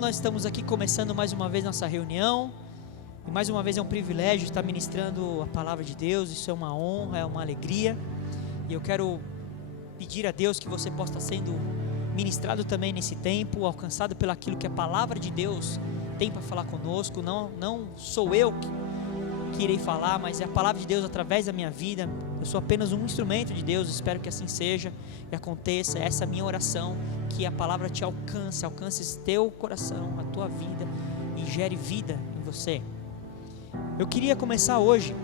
Nós estamos aqui começando mais uma vez nossa reunião, e mais uma vez é um privilégio estar ministrando a palavra de Deus. Isso é uma honra, é uma alegria, e eu quero pedir a Deus que você possa estar sendo ministrado também nesse tempo, alcançado pelo aquilo que a palavra de Deus tem para falar conosco. Não sou eu que irei falar, mas é a palavra de Deus através da minha vida. Eu sou apenas um instrumento de Deus, espero que assim seja e aconteça. Essa é a minha oração, que a palavra te alcance teu coração, a tua vida, e gere vida em você. Eu queria começar hoje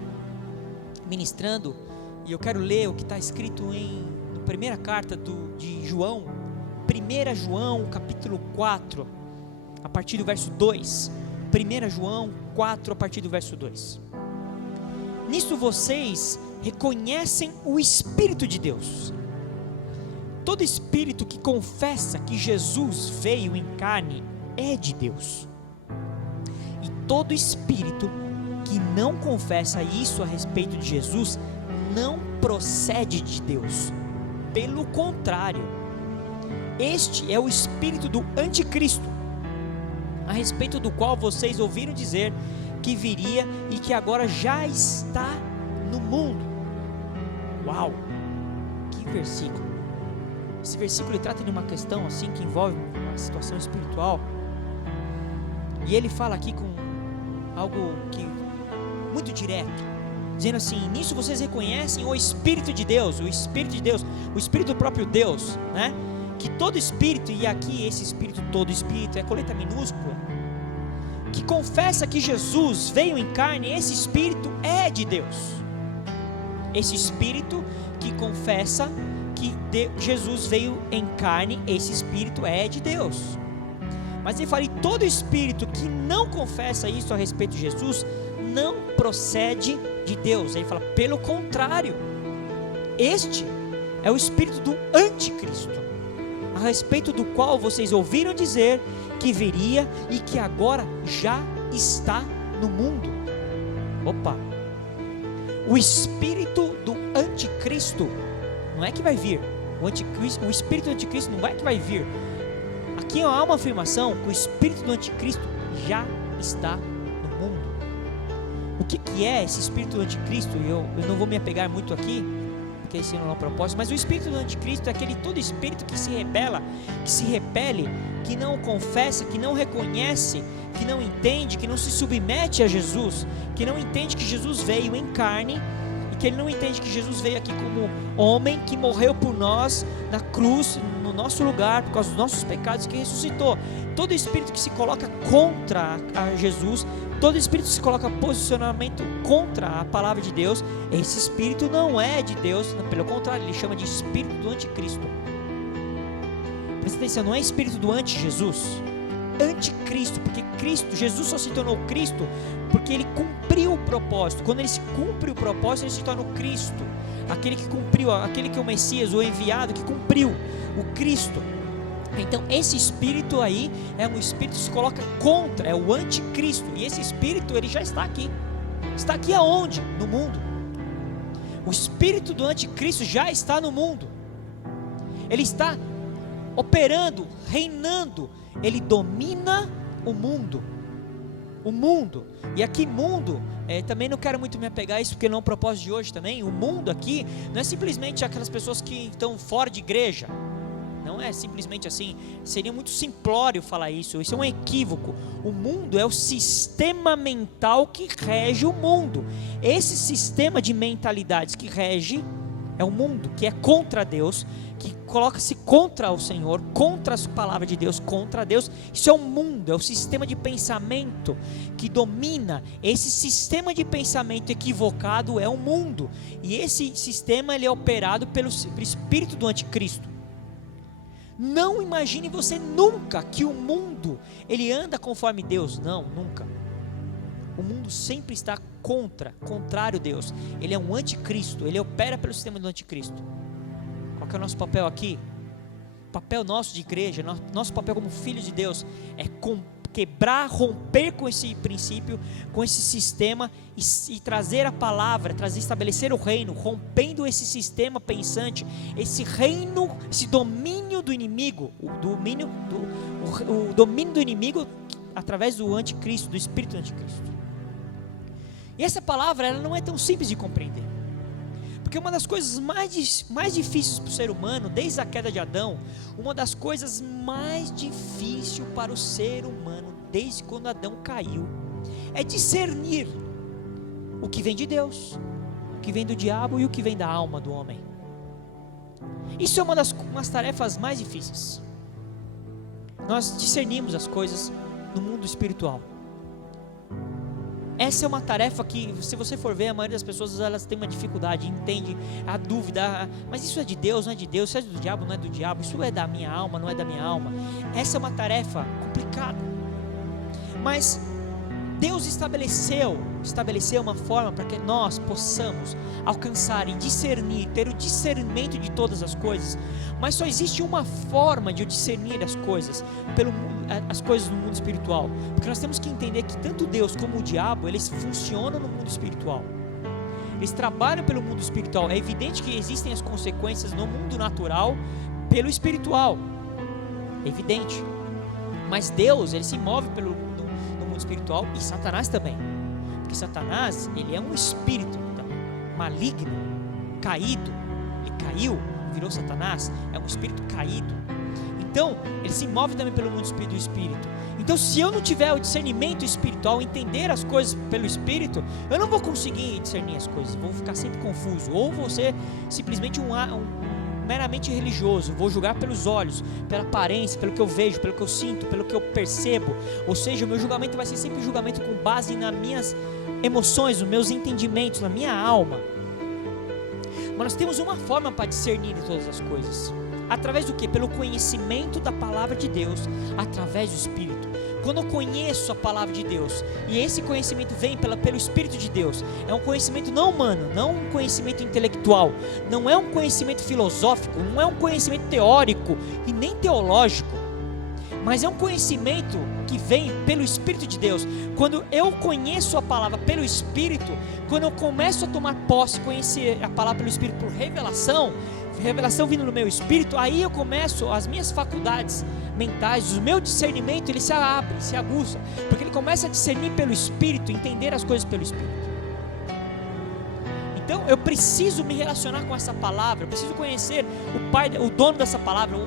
ministrando, e eu quero ler o que está escrito na primeira carta de João, 1 João capítulo 4, a partir do verso 2, 1 João 4 a partir do verso 2. Nisso vocês reconhecem o Espírito de Deus. Todo espírito que confessa que Jesus veio em carne é de Deus. E todo espírito que não confessa isso a respeito de Jesus não procede de Deus. Pelo contrário, este é o espírito do anticristo, a respeito do qual vocês ouviram dizer que viria e que agora já está no mundo. Uau, que versículo! Esse versículo trata de uma questão assim que envolve uma situação espiritual, e ele fala aqui com algo que muito direto, dizendo assim: nisso vocês reconhecem o Espírito de Deus, o Espírito do próprio Deus, né? Que todo espírito, e aqui esse espírito, todo espírito, é com letra minúscula, que confessa que Jesus veio em carne, esse espírito é de Deus. Esse espírito que confessa que Jesus veio em carne, esse espírito é de Deus. Mas ele fala: e todo espírito que não confessa isso a respeito de Jesus não procede de Deus. Ele fala: pelo contrário, este é o espírito do anticristo, a respeito do qual vocês ouviram dizer que viria e que agora já está no mundo. Opa! O espírito do anticristo não é que vai vir. O espírito do anticristo não é que vai vir. Aqui há uma afirmação que o espírito do anticristo já está no mundo. O que é esse espírito do anticristo? Eu não vou me apegar muito aqui, porque esse não é o propósito, mas o espírito do anticristo é todo espírito que se rebela, que se repele, que não confessa, que não reconhece, que não entende, que não se submete a Jesus, que não entende que Jesus veio em carne, e que ele não entende que Jesus veio aqui como homem, que morreu por nós na cruz, no nosso lugar, por causa dos nossos pecados, que ressuscitou. Todo espírito que se coloca contra a Jesus, todo espírito que se coloca posicionamento contra a palavra de Deus, esse espírito não é de Deus, pelo contrário, ele chama de espírito do anticristo. Presta atenção, não é espírito do anti-Jesus, anticristo, porque Jesus só se tornou Cristo porque ele cumpriu o propósito. Quando ele se cumpre o propósito, ele se torna o Cristo, aquele que cumpriu, aquele que é o Messias, o enviado que cumpriu, o Cristo. Então esse espírito aí é um espírito que se coloca contra, é o anticristo, e esse espírito ele já está aqui. Está aqui aonde? No mundo. O espírito do anticristo já está no mundo. Ele está operando, reinando, ele domina o mundo. O mundo, e aqui mundo, também não quero muito me apegar a isso, porque não é o propósito de hoje também. O mundo aqui não é simplesmente aquelas pessoas que estão fora de igreja, não é simplesmente assim, seria muito simplório falar isso é um equívoco. O mundo é o sistema mental que rege o mundo. Esse sistema de mentalidades que rege é o mundo, que é contra Deus, que coloca-se contra o Senhor, contra a palavra de Deus, contra Deus. Isso é o mundo, é o sistema de pensamento que domina. Esse sistema de pensamento equivocado é o mundo, e esse sistema ele é operado pelo espírito do anticristo. Não imagine você nunca que o mundo ele anda conforme Deus. Não, nunca. O mundo sempre está contrário a Deus. Ele é um anticristo, ele opera pelo sistema do anticristo. Qual que é o nosso papel aqui? O papel nosso de igreja, nosso papel como filhos de Deus é quebrar, romper com esse princípio, com esse sistema e trazer a palavra, estabelecer o reino, rompendo esse sistema pensante, esse reino, esse domínio do inimigo, o domínio do inimigo através do anticristo, do espírito do anticristo. E essa palavra, ela não é tão simples de compreender, porque uma das coisas mais difíceis para o ser humano, desde a queda de Adão, uma das coisas mais difíceis para o ser humano, desde quando Adão caiu, é discernir o que vem de Deus, o que vem do diabo e o que vem da alma do homem. Isso é uma das tarefas mais difíceis. Nós discernimos as coisas no mundo espiritual. Essa é uma tarefa que, se você for ver, a maioria das pessoas, elas têm uma dificuldade, entende a dúvida, mas isso é de Deus, não é de Deus, isso é do diabo, não é do diabo, isso é da minha alma, não é da minha alma. Essa é uma tarefa complicada, mas Deus estabeleceu uma forma para que nós possamos alcançar e discernir, ter o discernimento de todas as coisas, mas só existe uma forma de eu discernir as coisas no mundo espiritual, porque nós temos que entender que tanto Deus como o diabo, eles funcionam no mundo espiritual, eles trabalham pelo mundo espiritual. É evidente que existem as consequências no mundo natural pelo espiritual, é evidente, mas Deus, ele se move no mundo espiritual, e Satanás também, porque Satanás, ele é um espírito maligno, caído, ele caiu, virou Satanás, é um espírito caído. Então, ele se move também pelo mundo do espírito. Então, se eu não tiver o discernimento espiritual, entender as coisas pelo espírito, eu não vou conseguir discernir as coisas, vou ficar sempre confuso, ou vou ser simplesmente meramente religioso, vou julgar pelos olhos, pela aparência, pelo que eu vejo, pelo que eu sinto, pelo que eu percebo. Ou seja, o meu julgamento vai ser sempre um julgamento com base nas minhas emoções, nos meus entendimentos, na minha alma. Mas nós temos uma forma para discernir todas as coisas. Através do que? Pelo conhecimento da palavra de Deus, através do Espírito. Quando eu conheço a palavra de Deus, e esse conhecimento vem pelo Espírito de Deus, é um conhecimento não humano, não um conhecimento intelectual, não é um conhecimento filosófico, não é um conhecimento teórico e nem teológico, mas é um conhecimento que vem pelo Espírito de Deus. Quando eu conheço a palavra pelo Espírito, quando eu começo a tomar posse, conhecer a palavra pelo Espírito por revelação vindo no meu espírito, aí eu começo, as minhas faculdades mentais, o meu discernimento, ele se abre, se aguça, porque ele começa a discernir pelo Espírito, entender as coisas pelo Espírito. Então eu preciso me relacionar com essa palavra, eu preciso conhecer o Pai, o dono dessa palavra,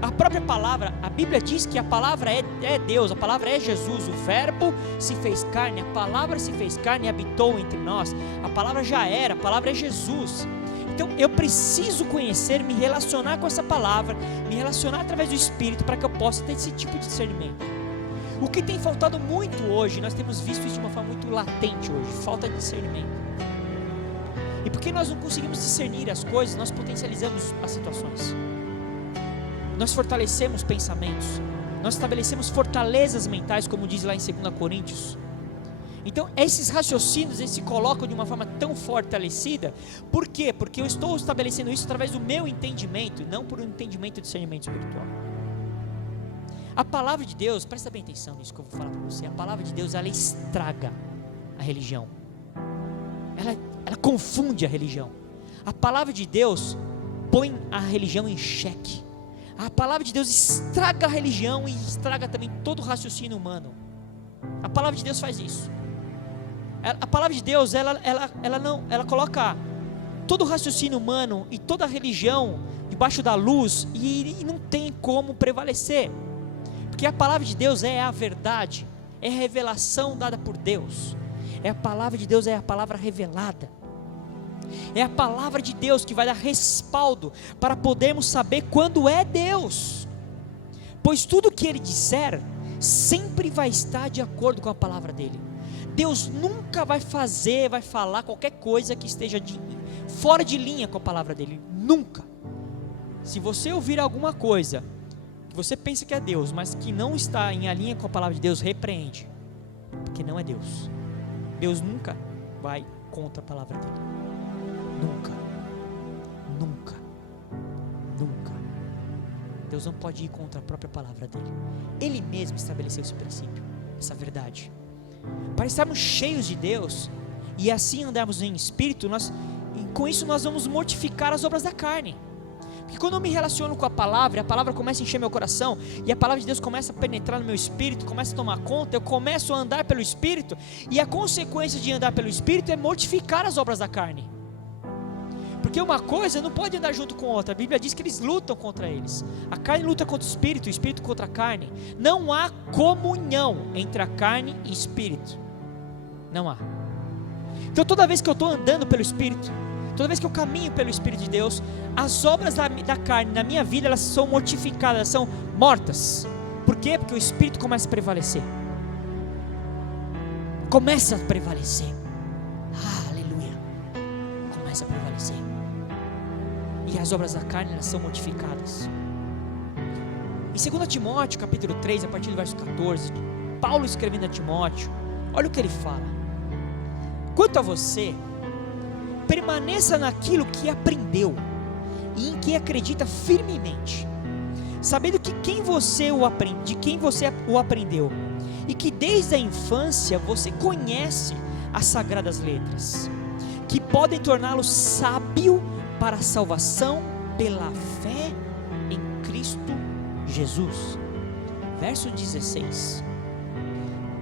a própria palavra. A Bíblia diz que a palavra é Deus, a palavra é Jesus, o verbo se fez carne, a palavra se fez carne e habitou entre nós, a palavra já era, a palavra é Jesus. Então eu preciso conhecer, me relacionar com essa palavra, me relacionar através do Espírito, para que eu possa ter esse tipo de discernimento. O que tem faltado muito hoje, nós temos visto isso de uma forma muito latente hoje, falta de discernimento. E porque nós não conseguimos discernir as coisas, nós potencializamos as situações, nós fortalecemos pensamentos, nós estabelecemos fortalezas mentais, como diz lá em 2 Coríntios. Então esses raciocínios, eles se colocam de uma forma tão fortalecida. Por quê? Porque eu estou estabelecendo isso através do meu entendimento, e não por um entendimento e discernimento espiritual. A palavra de Deus, presta bem atenção nisso que eu vou falar para você. A palavra de Deus, ela estraga a religião, ela confunde a religião. A palavra de Deus põe a religião em xeque. A palavra de Deus estraga a religião e estraga também todo o raciocínio humano. A palavra de Deus faz isso. A palavra de Deus, ela coloca todo o raciocínio humano e toda a religião debaixo da luz, e não tem como prevalecer, porque a palavra de Deus é a verdade, é a revelação dada por Deus. A palavra de Deus é a palavra revelada, é a palavra de Deus que vai dar respaldo para podermos saber quando é Deus, pois tudo que Ele disser sempre vai estar de acordo com a palavra dEle. Deus nunca vai falar qualquer coisa que esteja fora de linha com a palavra dEle, nunca. Se você ouvir alguma coisa que você pensa que é Deus, mas que não está em linha com a palavra de Deus, repreende, porque não é Deus. Deus nunca vai contra a palavra dEle, nunca, nunca, nunca. Deus não pode ir contra a própria palavra dele. Ele mesmo estabeleceu esse princípio, essa verdade. Para estarmos cheios de Deus e assim andarmos em espírito, com isso nós vamos mortificar as obras da carne. Porque quando eu me relaciono com a palavra começa a encher meu coração, e a palavra de Deus começa a penetrar no meu espírito, começa a tomar conta, eu começo a andar pelo espírito, e a consequência de andar pelo espírito é mortificar as obras da carne. Porque uma coisa não pode andar junto com outra. A Bíblia diz que eles lutam contra eles. A carne luta contra o espírito contra a carne. Não há comunhão entre a carne e espírito. Não há. Então toda vez que eu estou andando pelo espírito, toda vez que eu caminho pelo Espírito de Deus, as obras da carne na minha vida, elas são mortificadas, elas são mortas. Por quê? Porque o Espírito começa a prevalecer. Começa a prevalecer. Aleluia. Começa a prevalecer. E as obras da carne, elas são mortificadas. Em 2 Timóteo, capítulo 3, a partir do verso 14, Paulo escrevendo a Timóteo, olha o que ele fala. Quanto a você, permaneça naquilo que aprendeu e em que acredita firmemente, sabendo que de quem você o aprendeu, e que desde a infância você conhece as sagradas letras, que podem torná-lo sábio para a salvação pela fé em Cristo Jesus. Verso 16: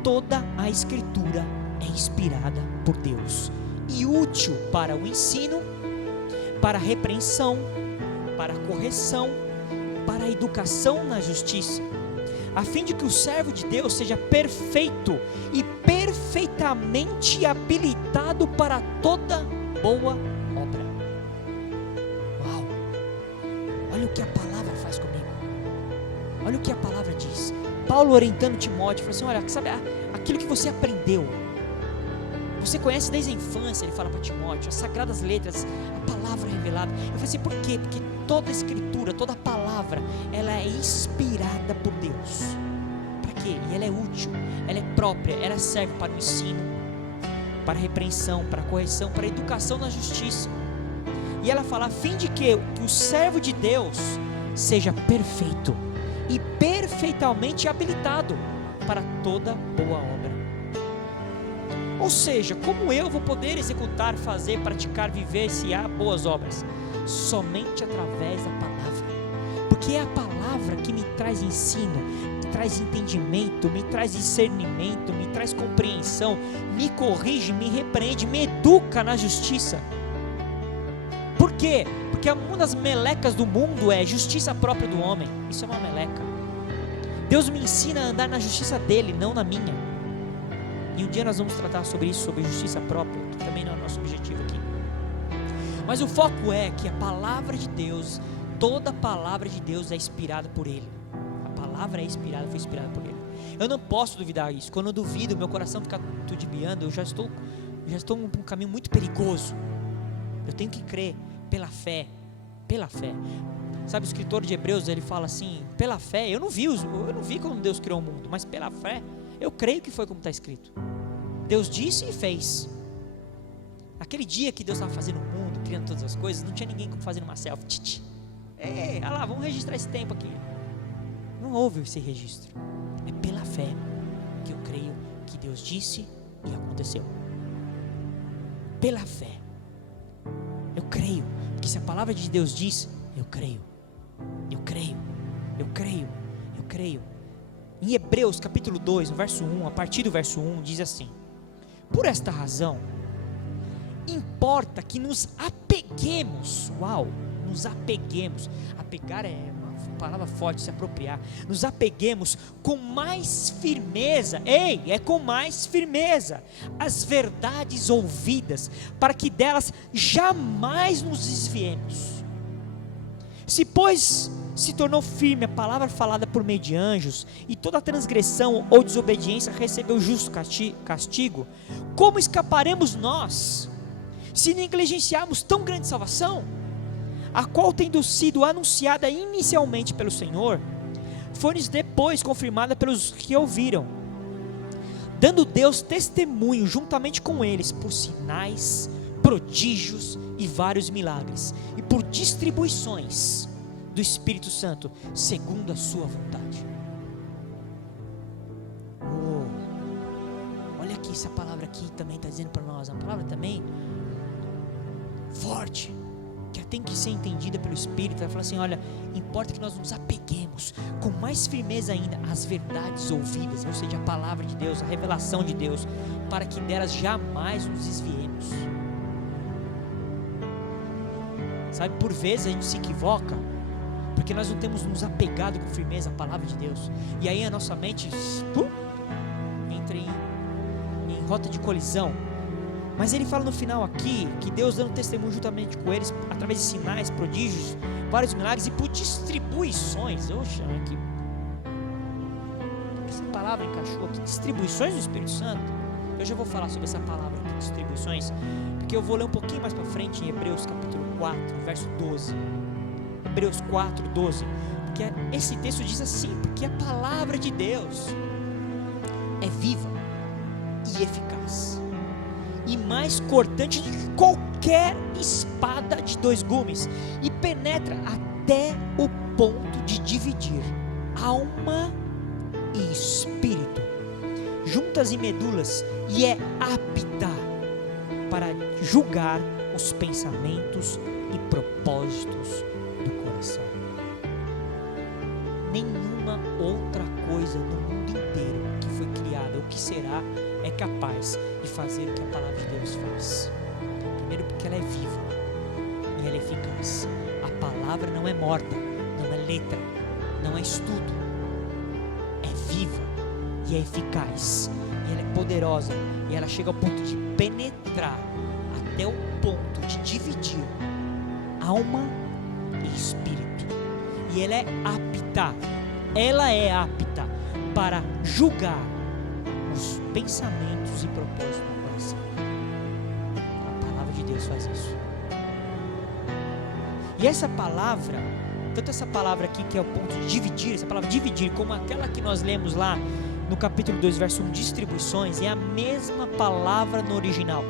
toda a Escritura é inspirada por Deus e útil para o ensino, para a repreensão, para a correção, para a educação na justiça, a fim de que o servo de Deus seja perfeito e perfeitamente habilitado para toda boa obra. Uau! Olha o que a palavra faz comigo. Olha o que a palavra diz. Paulo orientando Timóteo, falou assim: olha, sabe aquilo que você aprendeu, você conhece desde a infância, ele fala para Timóteo, as sagradas letras, a palavra revelada. Eu falei assim, por quê? Porque toda a escritura, toda a palavra, ela é inspirada por Deus. Para quê? E ela é útil, ela é própria, ela serve para o ensino, para a repreensão, para a correção, para a educação na justiça. E ela fala, a fim de que o servo de Deus seja perfeito e perfeitamente habilitado para toda boa obra. Ou seja, como eu vou poder executar, fazer, praticar, viver, se há boas obras? Somente através da palavra. Porque é a palavra que me traz ensino, me traz entendimento, me traz discernimento, me traz compreensão, me corrige, me repreende, me educa na justiça. Por quê? Porque uma das melecas do mundo é justiça própria do homem. Isso é uma meleca. Deus me ensina a andar na justiça dele, não na minha. E um dia nós vamos tratar sobre isso, sobre justiça própria, que também não é o nosso objetivo aqui. Mas o foco é que a palavra de Deus, toda a palavra de Deus é inspirada por Ele. A palavra é inspirada, foi inspirada por Ele. Eu não posso duvidar disso. Quando eu duvido, meu coração fica tudibiando, eu já estou num caminho muito perigoso. Eu tenho que crer pela fé, pela fé. Sabe, o escritor de Hebreus, ele fala assim, pela fé, eu não vi como Deus criou o mundo, mas pela fé, eu creio que foi como está escrito. Deus disse e fez. Aquele dia que Deus estava fazendo o mundo, criando todas as coisas, não tinha ninguém fazendo uma selfie. Olha lá, vamos registrar esse tempo aqui. Não houve esse registro. É pela fé que eu creio que Deus disse e aconteceu. Pela fé. Eu creio, porque se a palavra de Deus diz, eu creio. Eu creio, eu creio, eu creio. Em Hebreus capítulo 2, no verso 1, a partir do verso 1, diz assim: por esta razão, importa que nos apeguemos, nos apeguemos, apegar é uma palavra forte, se apropriar, nos apeguemos com mais firmeza, com mais firmeza, as verdades ouvidas, para que delas jamais nos desviemos. Se pois se tornou firme a palavra falada por meio de anjos, e toda transgressão ou desobediência recebeu justo castigo, como escaparemos nós, se negligenciarmos tão grande salvação, a qual, tendo sido anunciada inicialmente pelo Senhor, foi depois confirmada pelos que ouviram, dando Deus testemunho juntamente com eles, por sinais, prodígios e vários milagres, e por distribuições do Espírito Santo, segundo a sua vontade. Olha aqui, essa palavra aqui também está dizendo para nós, a palavra também forte, que tem que ser entendida pelo Espírito. Ela fala assim: olha, importa que nós nos apeguemos com mais firmeza ainda às verdades ouvidas, ou seja, a palavra de Deus, a revelação de Deus, para que delas jamais nos desviemos. Sabe, por vezes a gente se equivoca porque nós não temos nos apegado com firmeza à palavra de Deus, e aí a nossa mente entra em rota de colisão. Mas ele fala no final aqui que Deus dando testemunho juntamente com eles, através de sinais, prodígios, vários milagres e por distribuições. Oxa, que essa palavra encaixou aqui, distribuições do Espírito Santo. Eu já vou falar sobre essa palavra aqui, distribuições, porque eu vou ler um pouquinho mais para frente em Hebreus capítulo 4, verso 12. Hebreus 4, 12. Porque esse texto diz assim: porque a palavra de Deus é viva e eficaz, e mais cortante do que qualquer espada de 2 gumes, e penetra até o ponto de dividir alma e espírito, juntas e medulas, e é apta para julgar os pensamentos e propósitos do coração. Nenhuma outra coisa no mundo inteiro que foi criada ou que será é capaz de fazer o que a palavra de Deus faz. Primeiro, porque ela é viva e ela é eficaz. A palavra não é morta, não é letra, não é estudo. É viva e é eficaz, e ela é poderosa, e ela chega ao ponto de penetrar até o ponto de dividir alma e espírito. E ela é apta para julgar os pensamentos e propósitos do coração. A palavra de Deus faz isso. E essa palavra, tanto essa palavra aqui que é o ponto de dividir, essa palavra dividir, como aquela que nós lemos lá no capítulo 2, verso 1, distribuições, é a mesma palavra no original.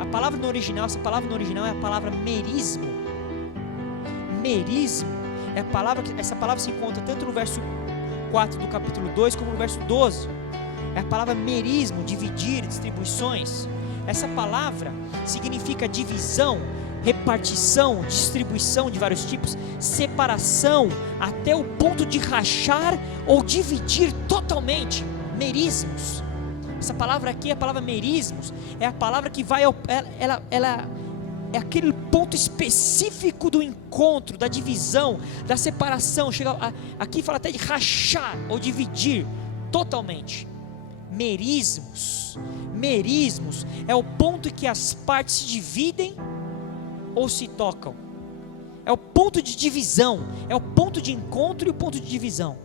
A palavra no original, essa palavra no original é a palavra merismo. Merismo é a palavra que, essa palavra se encontra tanto no verso 4 do capítulo 2 como no verso 12. É a palavra merismo, dividir, distribuições. Essa palavra significa divisão, repartição, distribuição de vários tipos, separação, até o ponto de rachar ou dividir totalmente. Merismos. Essa palavra aqui, a palavra merismos, é a palavra que vai, ela é aquele ponto específico do encontro, da divisão, da separação. Aqui fala até de rachar ou dividir totalmente. Merismos é o ponto em que as partes se dividem ou se tocam. É o ponto de divisão, é o ponto de encontro e o ponto de divisão.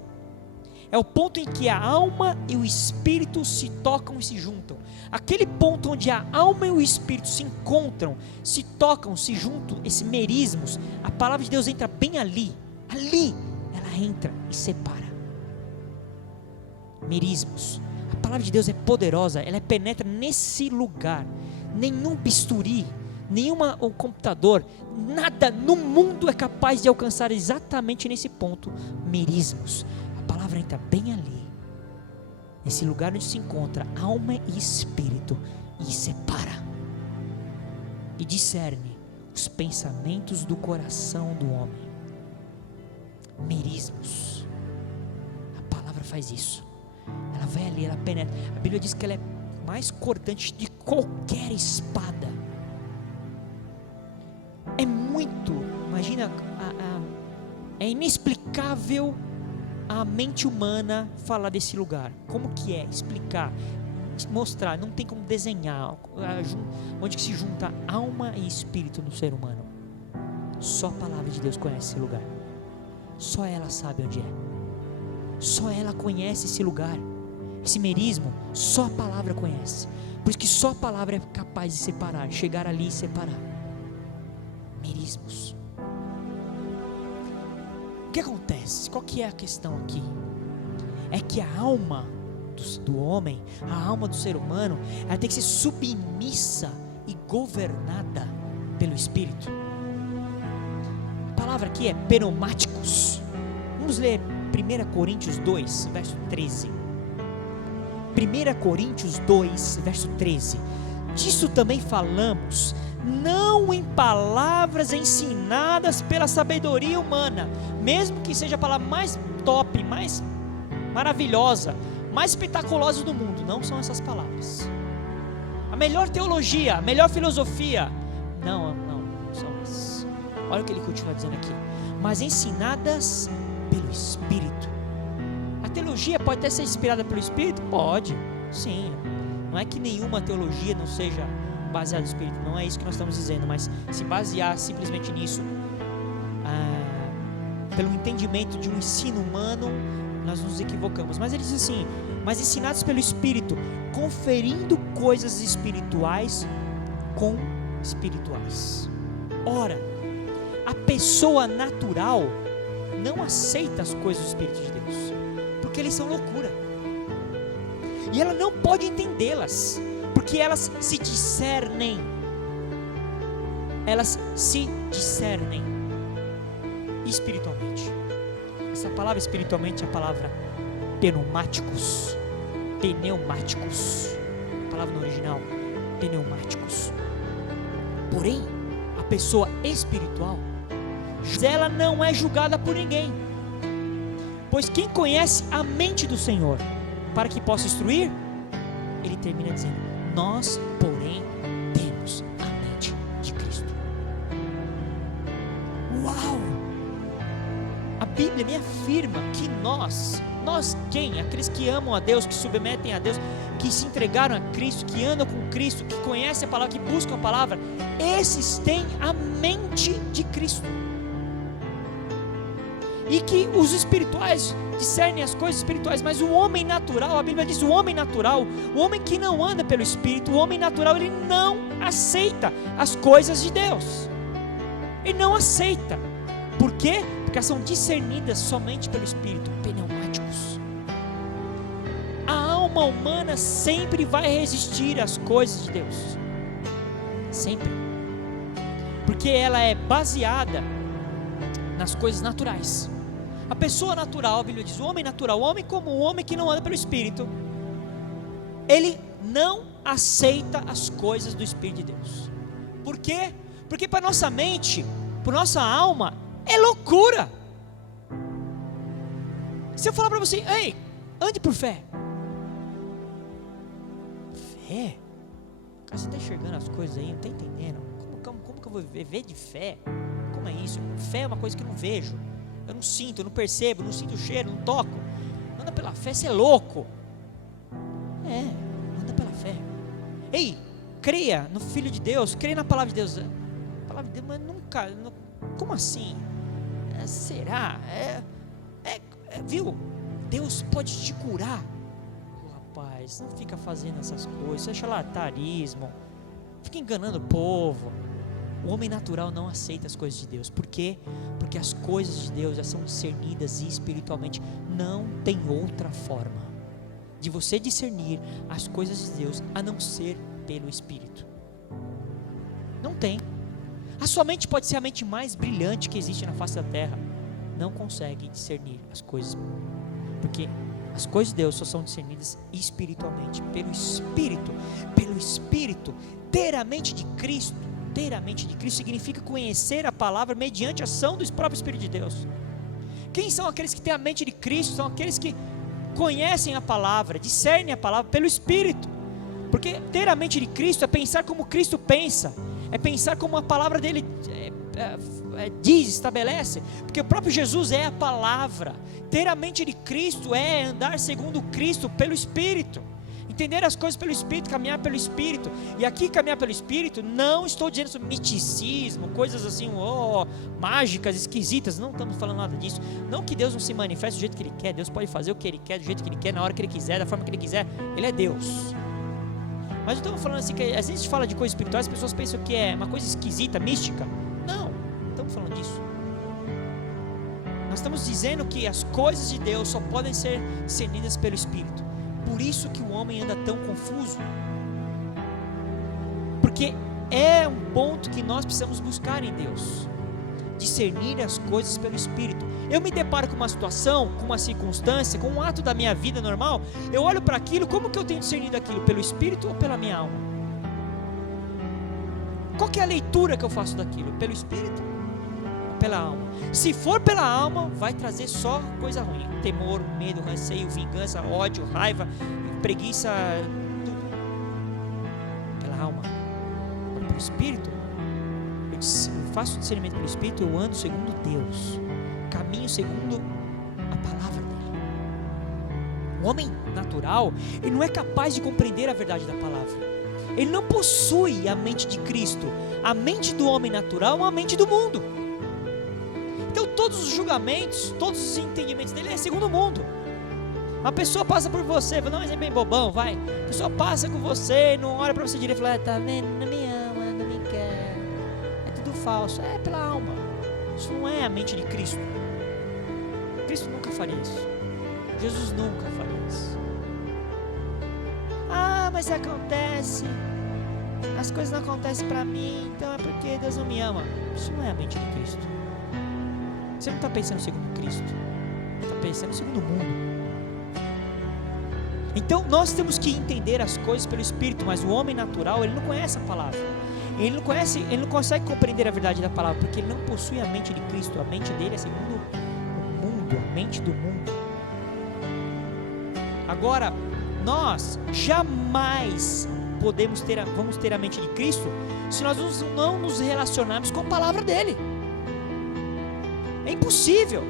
É o ponto em que a alma e o espírito se tocam e se juntam. Aquele ponto onde a alma e o espírito se encontram, se tocam, se juntam, esse merismos, a palavra de Deus entra bem ali ela entra e separa. Merismos. A palavra de Deus é poderosa, ela penetra nesse lugar. Nenhum bisturi, um computador, nada no mundo é capaz de alcançar exatamente nesse ponto. Merismos. A palavra entra bem ali, nesse lugar onde se encontra alma e espírito, e separa e discerne os pensamentos do coração do homem. Merismos. A palavra faz isso. Ela vai ali, ela penetra. A Bíblia diz que ela é mais cortante de qualquer espada. É muito, imagina, é inexplicável a mente humana falar desse lugar. Como que é? Explicar, mostrar, não tem como desenhar onde que se junta alma e espírito no ser humano. Só a palavra de Deus conhece esse lugar. Só ela sabe onde é. Só ela conhece esse lugar. Esse merismo, só a palavra conhece. Por isso que só a palavra é capaz de separar, chegar ali e separar. Merismos. O que acontece? Qual que é a questão aqui? É que a alma do homem, a alma do ser humano, ela tem que ser submissa e governada pelo Espírito. A palavra aqui é pneumáticos. Vamos ler 1 Coríntios 2, verso 13. 1 Coríntios 2, verso 13. Disso também falamos, não em palavras ensinadas pela sabedoria humana, mesmo que seja a palavra mais top, mais maravilhosa, mais espetaculosa do mundo, não são essas palavras. A melhor teologia, a melhor filosofia, não são essas. Olha o que ele continua dizendo aqui. Mas ensinadas pelo Espírito. A teologia pode até ser inspirada pelo Espírito? Pode, sim. Não é que nenhuma teologia não seja baseada no Espírito, não é isso que nós estamos dizendo, mas se basear simplesmente nisso, pelo entendimento de um ensino humano, nós nos equivocamos. Mas ele diz assim, mas ensinados pelo Espírito, conferindo coisas espirituais com espirituais. Ora, a pessoa natural não aceita as coisas do Espírito de Deus, porque eles são loucura, e ela não pode entendê-las, porque elas se discernem. Elas se discernem espiritualmente. Essa palavra espiritualmente é a palavra pneumáticos. A palavra no original, pneumáticos. Porém, a pessoa espiritual, ela não é julgada por ninguém, pois quem conhece a mente do Senhor para que possa instruir, ele termina dizendo, nós porém temos a mente de Cristo. Uau! A Bíblia me afirma que nós quem? Aqueles que amam a Deus, que submetem a Deus, que se entregaram a Cristo, que andam com Cristo, que conhecem a palavra, que buscam a palavra, esses têm a mente de Cristo. E que os espirituais discernem as coisas espirituais, mas o homem natural, a Bíblia diz, o homem natural, o homem que não anda pelo Espírito, o homem natural, ele não aceita as coisas de Deus. Ele não aceita. Por quê? Porque são discernidas somente pelo Espírito, pneumáticos. A alma humana sempre vai resistir às coisas de Deus. Sempre. Porque ela é baseada nas coisas naturais. A pessoa natural, a Bíblia diz, o homem natural, o homem como o homem que não anda pelo Espírito, ele não aceita as coisas do Espírito de Deus. Por quê? Porque para nossa mente, para nossa alma, é loucura. Se eu falar para você, ei, ande por fé. Fé? Cara, você está enxergando as coisas aí, não está entendendo? Como que eu vou viver de fé? Como é isso? Fé é uma coisa que eu não vejo, eu não sinto, eu não percebo, não sinto o cheiro, não toco. Anda pela fé, você é louco. Anda pela fé. Ei, creia no Filho de Deus, creia na palavra de Deus. A palavra de Deus, mas nunca, como assim? Será? Viu? Deus pode te curar. Rapaz, não fica fazendo essas coisas, isso é charlatanismo, fica enganando o povo. O homem natural não aceita as coisas de Deus. Por quê? Porque as coisas de Deus já são discernidas espiritualmente. Não tem outra forma de você discernir as coisas de Deus a não ser pelo Espírito. Não tem. A sua mente pode ser a mente mais brilhante que existe na face da terra, não consegue discernir as coisas, porque as coisas de Deus só são discernidas espiritualmente, pelo Espírito. Pelo Espírito. Ter a mente de Cristo. Ter a mente de Cristo significa conhecer a palavra mediante a ação do próprio Espírito de Deus. Quem são aqueles que têm a mente de Cristo? São aqueles que conhecem a palavra, discernem a palavra pelo Espírito. Porque ter a mente de Cristo é pensar como Cristo pensa, é pensar como a palavra dele diz, estabelece, porque o próprio Jesus é a palavra. Ter a mente de Cristo é andar segundo Cristo pelo Espírito, entender as coisas pelo Espírito, caminhar pelo Espírito. E aqui caminhar pelo Espírito, não estou dizendo sobre misticismo, coisas assim, mágicas, esquisitas, não estamos falando nada disso. Não que Deus não se manifeste do jeito que Ele quer, Deus pode fazer o que Ele quer, do jeito que Ele quer, na hora que Ele quiser, da forma que Ele quiser, Ele é Deus. Mas eu estou falando assim, que às vezes a gente fala de coisas espirituais, as pessoas pensam que é uma coisa esquisita, mística. Não estamos falando disso. Nós estamos dizendo que as coisas de Deus só podem ser discernidas pelo Espírito. Por isso que o homem anda tão confuso, porque é um ponto que nós precisamos buscar em Deus. discernir as coisas pelo Espírito. Eu me deparo com uma situação, com uma circunstância, com um ato da minha vida normal, eu olho para aquilo, como que eu tenho discernido aquilo? Pelo Espírito ou pela minha alma? Qual que é a leitura que eu faço daquilo? Pelo Espírito ou pela alma? Se for pela alma, vai trazer só coisa ruim: temor, medo, receio, vingança, ódio, raiva, preguiça, tudo. Pela alma. Agora, pelo Espírito, eu faço discernimento pelo Espírito, eu ando segundo Deus, caminho segundo a palavra dele. O homem natural, ele não é capaz de compreender a verdade da palavra. Ele não possui a mente de Cristo. A mente do homem natural é uma mente do mundo. Então todos os julgamentos, todos os entendimentos dele é segundo o mundo. Uma pessoa passa por você, vou dar um exemplo bem bobão, vai. A pessoa passa com você, não olha para você direito e fala: tá vendo, não me ama, não me quer. É tudo falso. É pela alma. Isso não é a mente de Cristo. Cristo nunca faria isso. Jesus nunca faria isso. Ah, mas acontece, as coisas não acontecem para mim, então é porque Deus não me ama. Isso não é a mente de Cristo. Você não está pensando segundo Cristo, está pensando segundo o mundo. Então nós temos que entender as coisas pelo Espírito, mas o homem natural, ele não conhece a palavra, ele não consegue compreender a verdade da palavra, porque ele não possui a mente de Cristo. A mente dele é segundo o mundo, a mente do mundo. Agora, nós jamais vamos ter a mente de Cristo se nós não nos relacionarmos com a palavra dele. É impossível.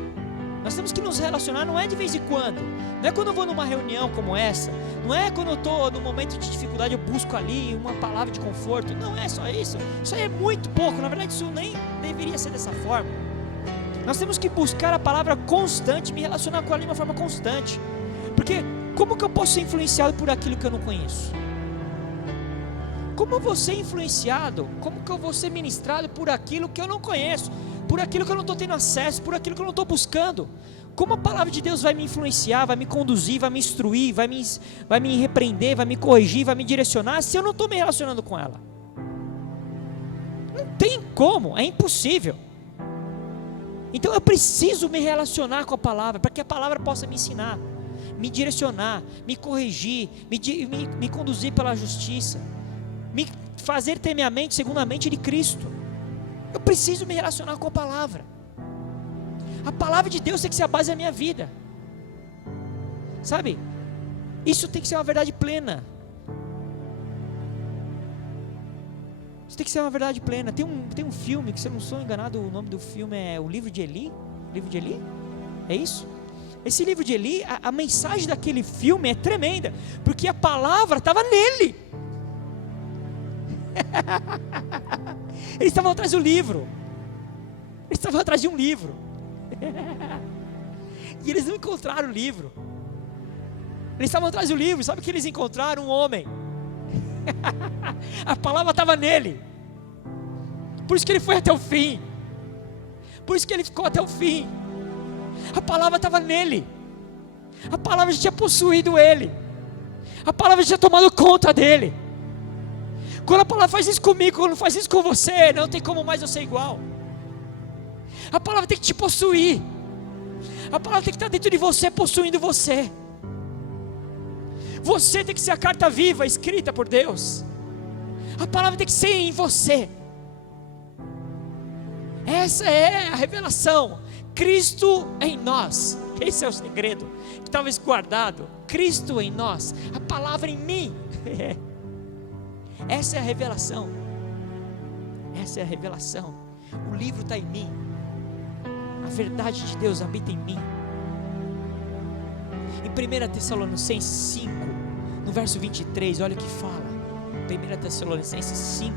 Nós temos que nos relacionar, não é de vez em quando, não é quando eu vou numa reunião como essa, não é quando eu estou num momento de dificuldade, eu busco ali uma palavra de conforto. Não é só isso, isso aí é muito pouco. Na verdade, isso nem deveria ser dessa forma. Nós temos que buscar a palavra constante, me relacionar com ela de uma forma constante, porque como que eu posso ser influenciado por aquilo que eu não conheço? Como eu vou ser influenciado? Como que eu vou ser ministrado por aquilo que eu não conheço? Por aquilo que eu não estou tendo acesso, por aquilo que eu não estou buscando? Como a palavra de Deus vai me influenciar, vai me conduzir, vai me instruir, vai me repreender, vai me corrigir, vai me direcionar, se eu não estou me relacionando com ela? Não tem como, é impossível. Então eu preciso me relacionar com a palavra, para que a palavra possa me ensinar, me direcionar, me corrigir, me conduzir pela justiça, me fazer ter minha mente segundo a mente de Cristo. Eu preciso me relacionar com a palavra. A palavra de Deus tem que ser a base da minha vida, sabe? Isso tem que ser uma verdade plena. Isso tem que ser uma verdade plena. Tem um filme, que se eu não sou enganado, o nome do filme é O Livro de Eli. Livro de Eli? É isso? Esse livro de Eli, a mensagem daquele filme é tremenda, porque a palavra estava nele. Eles estavam atrás do livro. Eles estavam atrás de um livro. E eles não encontraram o livro. Eles estavam atrás do livro. Sabe o que eles encontraram? Um homem. A palavra estava nele. Por isso que ele foi até o fim. Por isso que ele ficou até o fim. A palavra estava nele. A palavra já tinha possuído ele. A palavra já tinha tomado conta dele. Quando a palavra faz isso comigo, quando faz isso com você, não tem como mais eu ser igual. A palavra tem que te possuir. A palavra tem que estar dentro de você, possuindo você. Você tem que ser a carta viva, escrita por Deus. A palavra tem que ser em você. Essa é a revelação. Cristo em nós. Esse é o segredo que estava guardado. Cristo em nós, a palavra em mim. Essa é a revelação. Essa é a revelação. O livro está em mim. A verdade de Deus habita em mim. Em 1 Tessalonicenses 5, no verso 23, olha o que fala. 1 Tessalonicenses 5,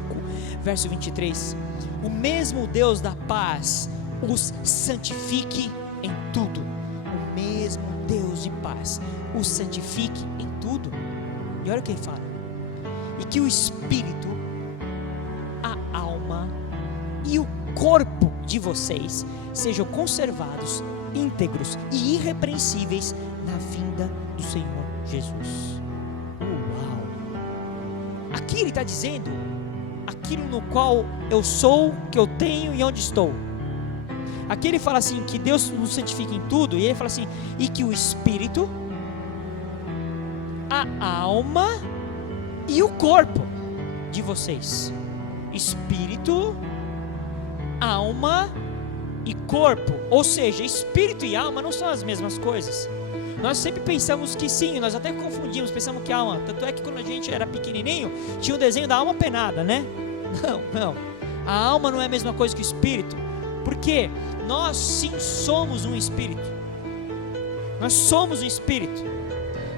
verso 23. O mesmo Deus da paz os santifique em tudo. O mesmo Deus de paz os santifique em tudo. E olha o que ele fala. E que o espírito, a alma e o corpo de vocês sejam conservados, íntegros e irrepreensíveis na vinda do Senhor Jesus. Uau! Aqui ele está dizendo aquilo no qual eu sou, que eu tenho e onde estou. Aqui ele fala assim, que Deus nos santifica em tudo, e ele fala assim, e que o Espírito, a alma e o corpo de vocês. Espírito, alma e corpo. Ou seja, espírito e alma não são as mesmas coisas. Nós sempre pensamos que sim, nós até confundimos, pensamos que alma, tanto é que quando a gente era pequenininho, tinha o desenho da alma penada, né? Não, a alma não é a mesma coisa que o espírito, porque nós sim somos um espírito, nós somos um espírito,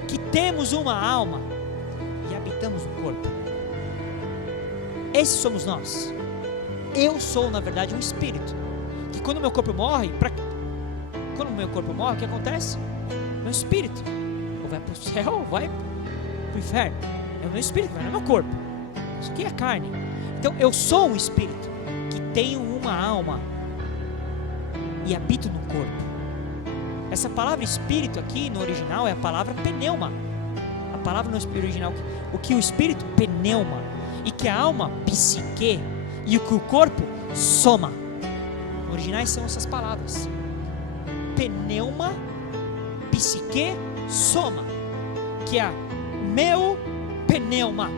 que temos uma alma, e habitamos um corpo. Esses somos nós. Eu sou na verdade um espírito, que quando o meu corpo morre, quando o meu corpo morre, o que acontece? Meu espírito ou vai para o céu ou vai para o inferno. É o meu espírito, não é o meu corpo. Isso aqui é carne. Então eu sou um espírito que tenho uma alma e habito no corpo. Essa palavra espírito aqui no original é a palavra pneuma. A palavra no original, o que o espírito pneuma, e que a alma psique, e o que o corpo soma. No original são essas palavras: pneuma, psique, soma, que é meu pneuma,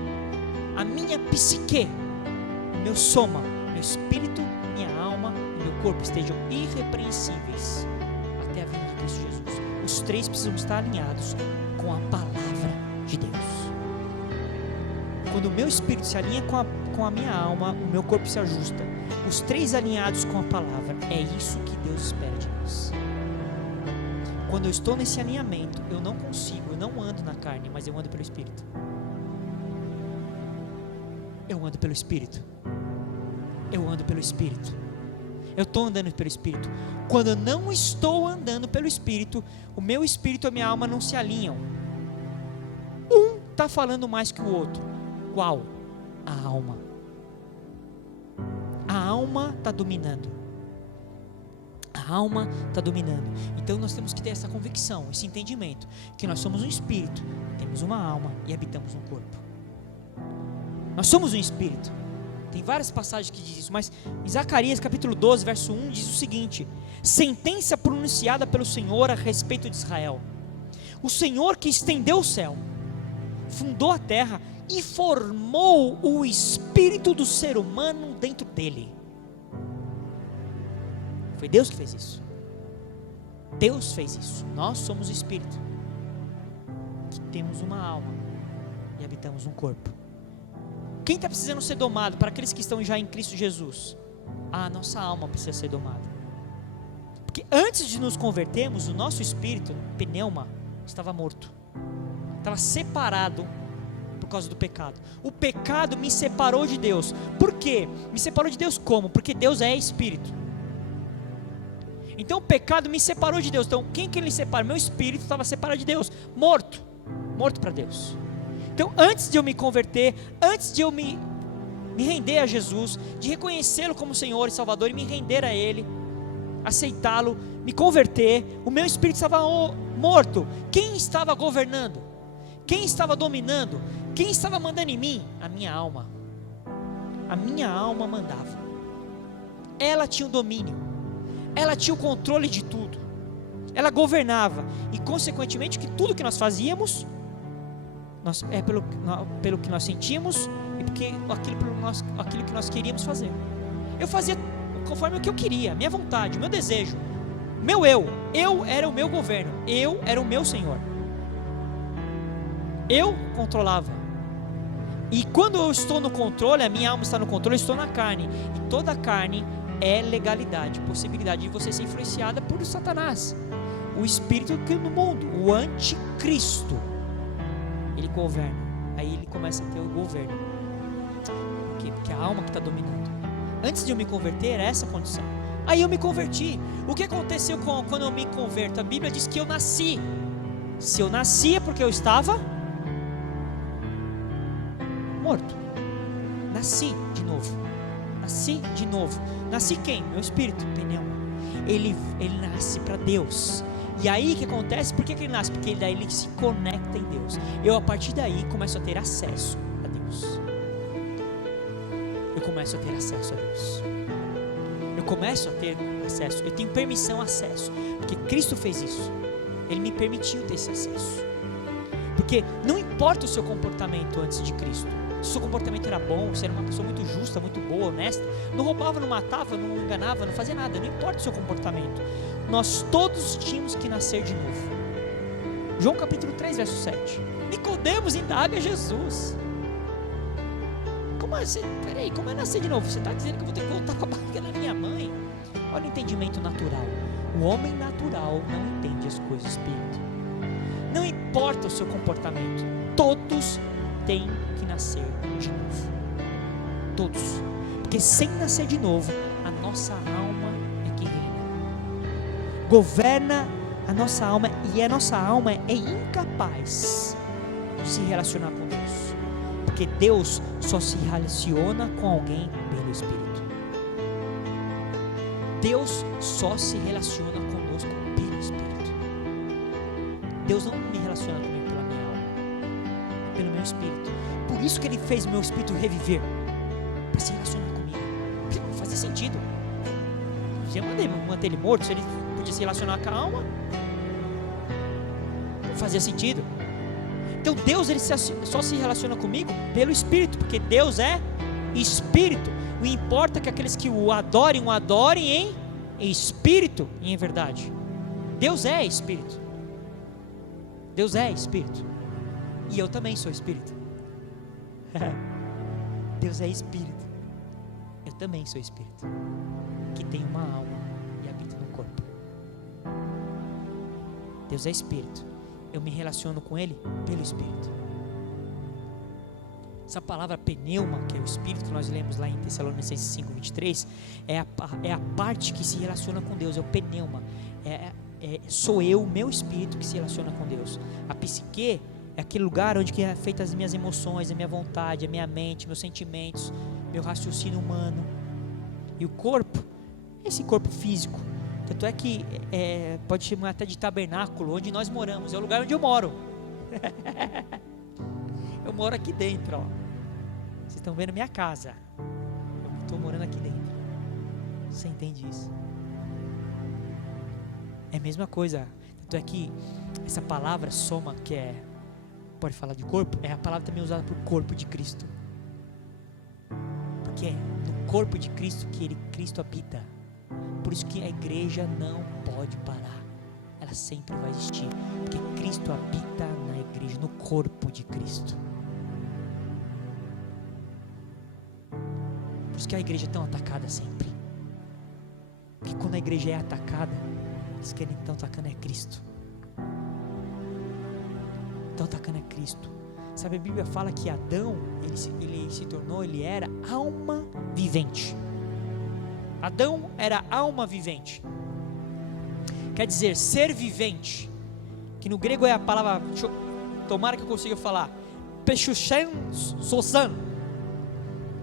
a minha psique, meu soma, meu espírito, minha alma e meu corpo estejam irrepreensíveis até a vinda de Cristo Jesus. Os três precisam estar alinhados com a palavra de Deus. Quando o meu espírito se alinha com a minha alma, o meu corpo se ajusta. Os três alinhados com a palavra, é isso que Deus espera de nós. Quando eu estou nesse alinhamento, eu não consigo, eu não ando na carne, mas eu ando pelo Espírito. Eu ando pelo Espírito. Eu ando pelo Espírito. Eu estou andando pelo Espírito. Quando eu não estou andando pelo Espírito, o meu espírito e a minha alma não se alinham. Um está falando mais que o outro. Qual? A alma. A alma está dominando. A alma está dominando. Então nós temos que ter essa convicção, esse entendimento, que nós somos um espírito, temos uma alma e habitamos um corpo. Nós somos um espírito. Tem várias passagens que dizem isso, mas em Zacarias capítulo 12, verso 1 diz o seguinte: sentença pronunciada pelo Senhor a respeito de Israel. O Senhor que estendeu o céu, fundou a terra e formou o espírito do ser humano dentro dele. Foi Deus que fez isso. Deus fez isso. Nós somos o espírito, que temos uma alma e habitamos um corpo. Quem está precisando ser domado? Para aqueles que estão já em Cristo Jesus, a nossa alma precisa ser domada. Porque antes de nos convertermos, o nosso espírito, pneuma, estava morto. Estava separado por causa do pecado. O pecado me separou de Deus. Por quê? Me separou de Deus como? Porque Deus é espírito. Então o pecado me separou de Deus. Então quem que ele separa? Meu espírito estava separado de Deus, morto para Deus. Então antes de eu me converter, antes de eu me render a Jesus, de reconhecê-lo como Senhor e Salvador e me render a Ele, aceitá-lo, me converter, o meu espírito estava morto. Quem estava governando? Quem estava dominando? Quem estava mandando em mim? A minha alma. A minha alma mandava. Ela tinha o domínio. Ela tinha o controle de tudo. Ela governava. E consequentemente que tudo que nós fazíamos é pelo que nós sentimos e porque aquilo que nós queríamos fazer. Eu fazia conforme o que eu queria, minha vontade, o meu desejo, meu eu era o meu governo, eu era o meu Senhor. Eu controlava. E quando eu estou no controle, a minha alma está no controle, eu estou na carne. E toda a carne é legalidade, possibilidade de você ser influenciada por Satanás, o espírito que no mundo, o anticristo, ele governa. Aí ele começa a ter o governo. Por quê? Porque a alma que está dominando. Antes de eu me converter, era essa a condição. Aí eu me converti. O que aconteceu quando eu me converto? A Bíblia diz que eu nasci. Se eu nasci é porque eu estava morto. Nasci de novo. Nasci de novo. Nasci quem? Meu espírito, pneuma. Ele nasce para Deus. E aí o que acontece? Por que ele nasce? Porque daí ele se conecta em Deus. Eu a partir daí começo a ter acesso a Deus. Eu começo a ter acesso a Deus. Eu começo a ter acesso, eu tenho permissão, acesso, porque Cristo fez isso, Ele me permitiu ter esse acesso, porque não importa o seu comportamento antes de Cristo, se o seu comportamento era bom, você era uma pessoa muito justa, muito boa, honesta, não roubava, não matava, não enganava, não fazia nada, não importa o seu comportamento, nós todos tínhamos que nascer de novo. João capítulo 3, verso 7, Nicodemos indaga a Jesus: como assim? Peraí, como é nascer de novo? Você está dizendo que eu vou ter que voltar com a barriga da minha mãe? Olha o entendimento natural. O homem natural não entende as coisas do Espírito. Não importa o seu comportamento, todos têm que nascer de novo. Todos. Porque sem nascer de novo, a nossa alma é que reina. Governa a nossa alma, e a nossa alma é incapaz de se relacionar com Deus. Porque Deus só se relaciona com alguém pelo Espírito. Deus só se relaciona conosco pelo Espírito. Deus não me relaciona comigo pela minha alma, pelo meu Espírito. Por isso que Ele fez o meu Espírito reviver, para se relacionar comigo. Porque não fazia sentido. Se eu manter Ele morto, se Ele podia se relacionar com a alma, não fazia sentido. Então Deus, Ele só se relaciona comigo pelo Espírito, porque Deus é Espírito. O importa é que aqueles que o adorem em Espírito e em verdade. Deus é Espírito. Deus é Espírito. E eu também sou Espírito. Deus é Espírito. Eu também sou Espírito, que tem uma alma e habita no corpo. Deus é Espírito. Eu me relaciono com Ele pelo Espírito. Essa palavra pneuma, que é o Espírito, que nós lemos lá em Tessalonicenses 5:23, é a parte que se relaciona com Deus, é o pneuma. Sou eu, o meu Espírito, que se relaciona com Deus. A psique é aquele lugar onde é feita as minhas emoções, a minha vontade, a minha mente, meus sentimentos, meu raciocínio humano. E o corpo, esse corpo físico. Tanto é que pode chamar até de tabernáculo, onde nós moramos, é o lugar onde eu moro. Eu moro aqui dentro, ó. Vocês estão vendo minha casa. Eu estou morando aqui dentro. Você entende isso? É a mesma coisa. Tanto é que essa palavra soma, que pode falar de corpo, é a palavra também usada por corpo de Cristo. Porque é no corpo de Cristo que Cristo habita. Por isso que a igreja não pode parar. Ela sempre vai existir. Porque Cristo habita na igreja, no corpo de Cristo. Por isso que a igreja é tão atacada sempre. Porque quando a igreja é atacada, eles querem estão atacando é Cristo. Estão atacando é Cristo. Sabe, a Bíblia fala que Adão, ele era alma vivente. Adão era alma vivente. Quer dizer, ser vivente. Que no grego é a palavra, tomara que eu consiga falar, Peshuchen Sosan,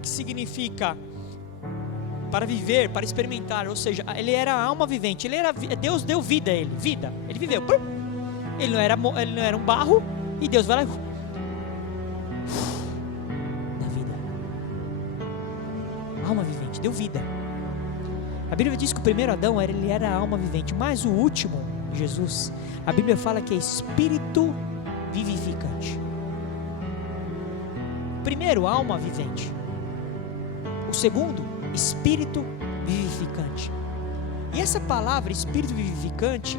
que significa para viver, para experimentar. Ou seja, ele era alma vivente. Deus deu vida a ele, vida. Ele viveu. Ele não era um barro, e Deus vai lá dá vida. Alma vivente, deu vida. A Bíblia diz que o primeiro Adão ele era alma vivente, mas o último, Jesus, a Bíblia fala que é espírito vivificante. Primeiro, alma vivente. O segundo, espírito vivificante. E essa palavra espírito vivificante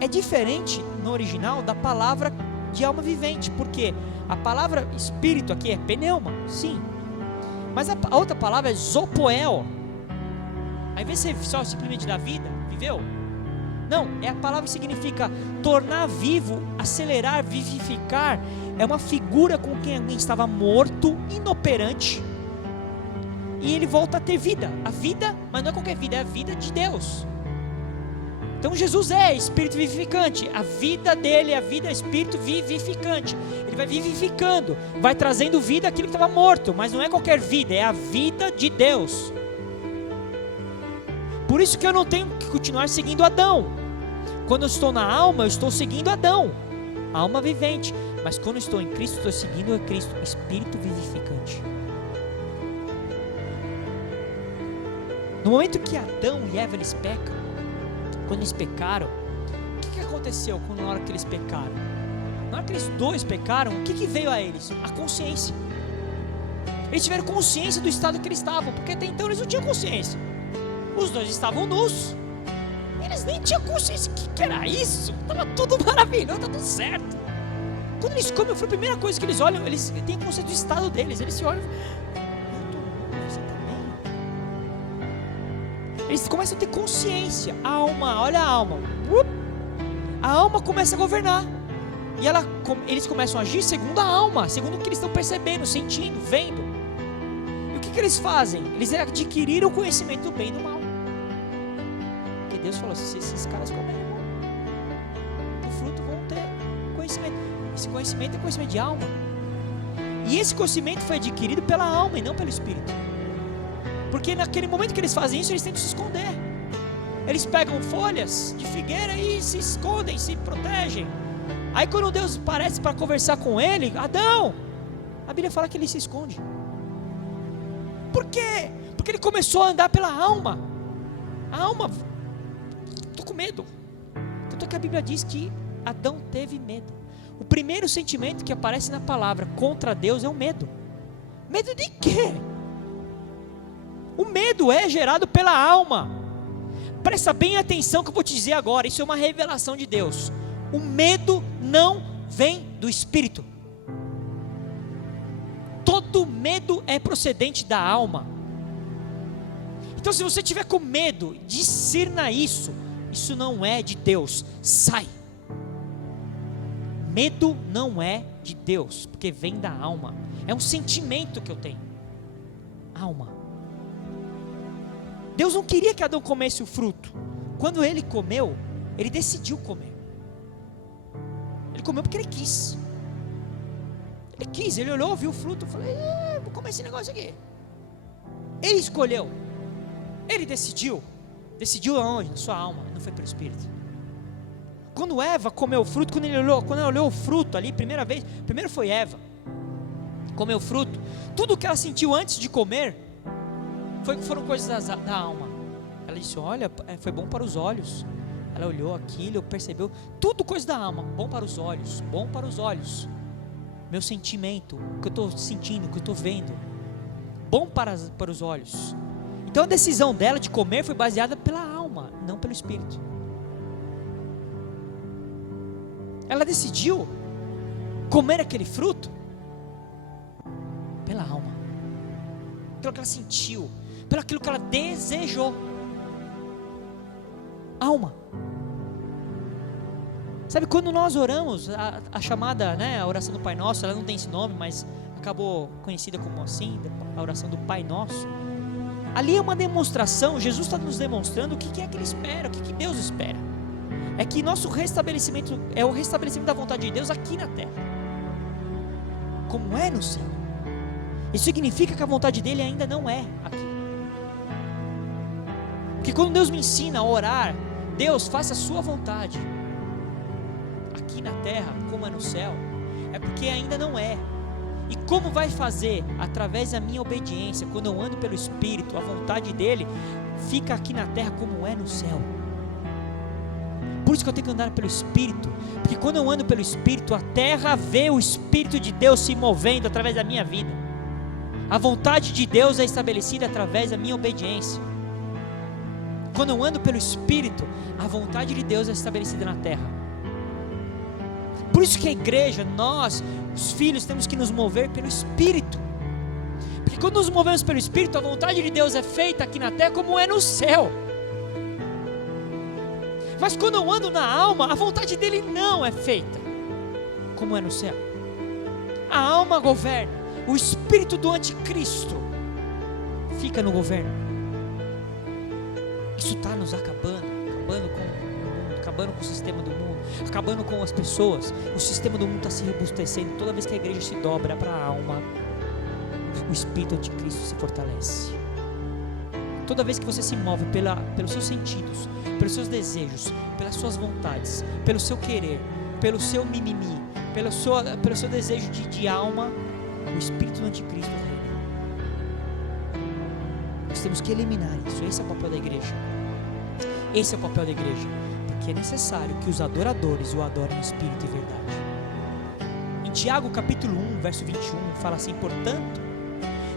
é diferente no original da palavra de alma vivente, porque a palavra espírito aqui é pneuma, sim, mas a outra palavra é zopoel. Ao invés de ser só simplesmente da vida, viveu? Não, é a palavra que significa tornar vivo, acelerar, vivificar. É uma figura com quem alguém estava morto, inoperante, e ele volta a ter vida. A vida, mas não é qualquer vida, é a vida de Deus. Então Jesus é espírito vivificante. A vida dele é a vida espírito vivificante. Ele vai vivificando, vai trazendo vida àquilo que estava morto, mas não é qualquer vida, é a vida de Deus. Por isso que eu não tenho que continuar seguindo Adão. Quando eu estou na alma, eu estou seguindo Adão, alma vivente. Mas quando eu estou em Cristo, estou seguindo a Cristo, espírito vivificante. No momento que Adão e Eva eles pecam, quando eles pecaram, o que aconteceu na hora que eles pecaram? Na hora que eles dois pecaram, o que veio a eles? A consciência. Eles tiveram consciência do estado que eles estavam, porque até então eles não tinham consciência. Os dois estavam nus, eles nem tinham consciência. O que era isso? Estava tudo maravilhoso, estava tudo certo. Quando eles comem, foi a primeira coisa que eles olham, eles têm consciência do estado deles. Eles se olham, você também. Eles começam a ter consciência. A alma, olha a alma. A alma começa a governar. E eles começam a agir segundo a alma, segundo o que eles estão percebendo, sentindo, vendo. E o que eles fazem? Eles adquiriram o conhecimento do bem e do mal. Porque Deus falou, se esses caras comerem o fruto, vão ter conhecimento. Esse conhecimento é conhecimento de alma. E esse conhecimento foi adquirido pela alma e não pelo espírito. Porque naquele momento que eles fazem isso, eles tentam se esconder. Eles pegam folhas de figueira e se escondem, se protegem. Aí quando Deus aparece para conversar com ele, Adão, a Bíblia fala que ele se esconde. Por quê? Porque ele começou a andar pela alma. A alma, estou com medo. Tanto que a Bíblia diz que Adão teve medo. O primeiro sentimento que aparece na palavra contra Deus é o medo. Medo de quê? O medo é gerado pela alma. Presta bem atenção que eu vou te dizer agora, isso é uma revelação de Deus. O medo não vem do espírito. Todo medo é procedente da alma. Então se você tiver com medo, discirna isso. Isso não é de Deus, sai. Medo não é de Deus, porque vem da alma. É um sentimento que eu tenho. Alma. Deus não queria que Adão comesse o fruto. Quando ele comeu, ele decidiu comer. Ele comeu porque ele quis. Ele quis, ele olhou, viu o fruto, falou, vou comer esse negócio aqui. Ele escolheu. Ele decidiu. Decidiu aonde? Na sua alma, não foi pelo espírito. Quando Eva comeu o fruto, quando ela olhou o fruto ali, primeiro foi Eva, comeu o fruto, tudo que ela sentiu antes de comer, foram coisas da alma. Ela disse, olha, foi bom para os olhos. Ela olhou aquilo, percebeu, tudo coisa da alma, bom para os olhos, bom para os olhos. Meu sentimento, o que eu estou sentindo, o que eu estou vendo, bom para os olhos. Então a decisão dela de comer foi baseada pela alma, não pelo espírito. Ela decidiu comer aquele fruto pela alma, pelo que ela sentiu, pelo aquilo que ela desejou. Alma. Sabe, quando nós oramos, a chamada, a oração do Pai Nosso, ela não tem esse nome, mas acabou conhecida como assim, a oração do Pai Nosso. Ali é uma demonstração, Jesus está nos demonstrando o que é que Ele espera, o que Deus espera. É que nosso restabelecimento é o restabelecimento da vontade de Deus aqui na terra, como é no céu. Isso significa que a vontade dele ainda não é aqui. Porque quando Deus me ensina a orar, Deus, faça a sua vontade aqui na terra como é no céu, é porque ainda não é. E como vai fazer? Através da minha obediência. Quando eu ando pelo Espírito, a vontade dele fica aqui na terra como é no céu. Por isso que eu tenho que andar pelo Espírito, porque quando eu ando pelo Espírito, a terra vê o Espírito de Deus se movendo através da minha vida. A vontade de Deus é estabelecida através da minha obediência. Quando eu ando pelo Espírito, a vontade de Deus é estabelecida na terra. Por isso que a igreja, nós, os filhos, temos que nos mover pelo Espírito. Porque quando nos movemos pelo Espírito, a vontade de Deus é feita aqui na terra como é no céu. Mas quando eu ando na alma, a vontade dele não é feita como é no céu. A alma governa, o espírito do anticristo fica no governo. Isso está nos acabando com o mundo, acabando com o sistema do mundo, acabando com as pessoas. O sistema do mundo está se robustecendo. Toda vez que a igreja se dobra para a alma, o espírito anticristo se fortalece. Toda vez que você se move pelos seus sentidos, pelos seus desejos, pelas suas vontades, pelo seu querer, pelo seu mimimi, pelo seu desejo de alma, o espírito do anticristo reina. Nós temos que eliminar isso. Esse é o papel da igreja. Esse é o papel da igreja. Porque é necessário que os adoradores o adorem em espírito e verdade. Em Tiago capítulo 1, verso 21, fala assim: portanto,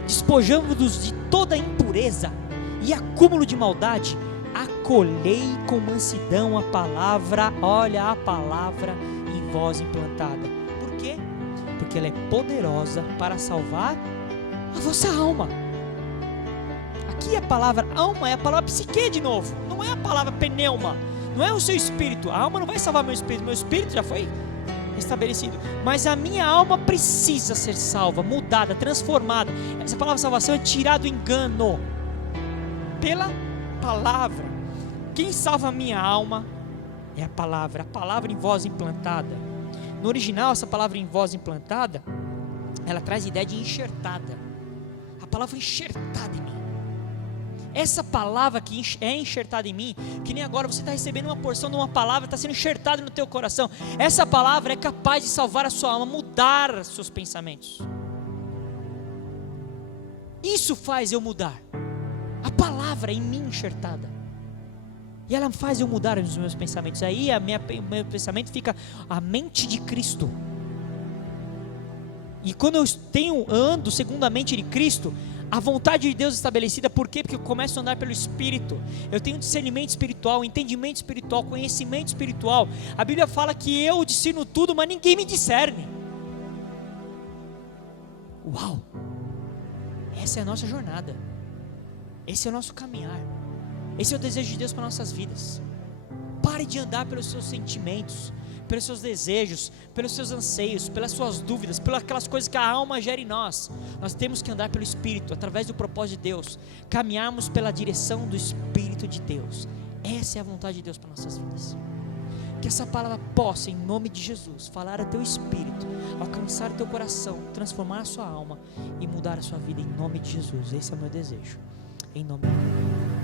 despojando-nos de toda impureza e acúmulo de maldade, acolhei com mansidão a palavra, olha a palavra em vós implantada. Por quê? Porque ela é poderosa para salvar a vossa alma. Aqui a palavra alma é a palavra psique de novo, não é a palavra pneuma, não é o seu espírito. A alma não vai salvar meu espírito já foi estabelecido, mas a minha alma precisa ser salva, mudada, transformada. Essa palavra salvação é tirar do engano pela palavra. Quem salva a minha alma é a palavra em voz implantada. No original, essa palavra em voz implantada, ela traz a ideia de enxertada. A palavra enxertada em mim. Essa palavra que é enxertada em mim, que nem agora você está recebendo uma porção de uma palavra, está sendo enxertada no teu coração. Essa palavra é capaz de salvar a sua alma, mudar os seus pensamentos. Isso faz eu mudar. A palavra em mim enxertada. E ela faz eu mudar os meus pensamentos. Aí meu pensamento fica a mente de Cristo. E quando eu ando segundo a mente de Cristo, a vontade de Deus estabelecida. Por quê? Porque eu começo a andar pelo Espírito. Eu tenho discernimento espiritual, entendimento espiritual, conhecimento espiritual. A Bíblia fala que eu discerno tudo, mas ninguém me discerne. Uau! Essa é a nossa jornada. Esse é o nosso caminhar. Esse é o desejo de Deus para nossas vidas. Pare de andar pelos seus sentimentos, pelos seus desejos, pelos seus anseios, pelas suas dúvidas, pelas aquelas coisas que a alma gera em nós. Nós temos que andar pelo Espírito, através do propósito de Deus, caminharmos pela direção do Espírito de Deus. Essa é a vontade de Deus para nossas vidas. Que essa palavra possa, em nome de Jesus, falar a teu espírito, alcançar o teu coração, transformar a sua alma e mudar a sua vida em nome de Jesus. Esse é o meu desejo. Em nome de Jesus.